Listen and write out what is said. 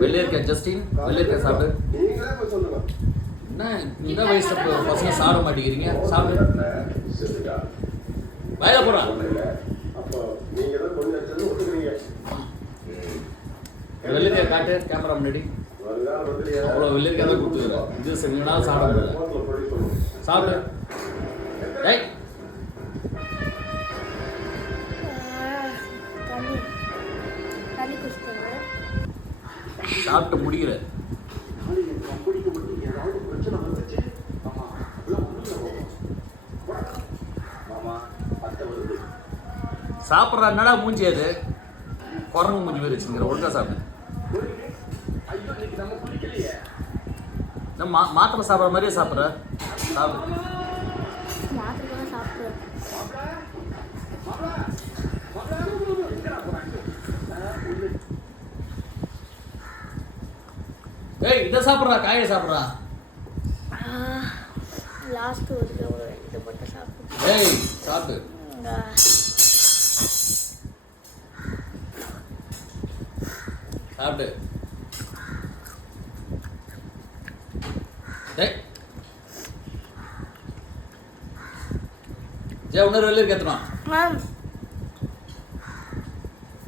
வெளியே இருக்க ஜஸ்டின், வெளியே இருக்க சாப்பிடு. நீங்களே போய் சொல்லுங்க. என்ன இந்த வயசுல பசங்க சாப்பிட மாட்டேங்கிறீங்க? சாப்பிடு. வயல போறான். அப்போ நீங்க தான் கொஞ்சம் வச்சது ஒத்துக்கிறீங்க. வெளியே காட்டு கேமரா முன்னாடி. அவ்வளோ வெளியே தான் கொடுத்துருக்கேன். இது சரிங்களா சாப்பிட முடியல. சாப்பிடு. டேய் சாப்பிட்டு முடிக்கிற. சாப்பிட்ற என்னடா மூஞ்சி அது? குரங்கு மூஞ்சி மாதிரி வச்சுங்கிற. ஒழுங்கா சாப்பிடு. மாத்திரை சாப்பிட்ற மாதிரியே சாப்பிட்ற. சாப்பிடு. ஏய் இதை சாப்பிட்றா, காயை சாப்பிட்றா. லாஸ்ட் ஒரு இது மட்டும் சாப்பிடு. ஏய் சாப்பிடு. சாப்பிடு. டேய் ஜெய உணர்வு வெளியே கேத்துறான்.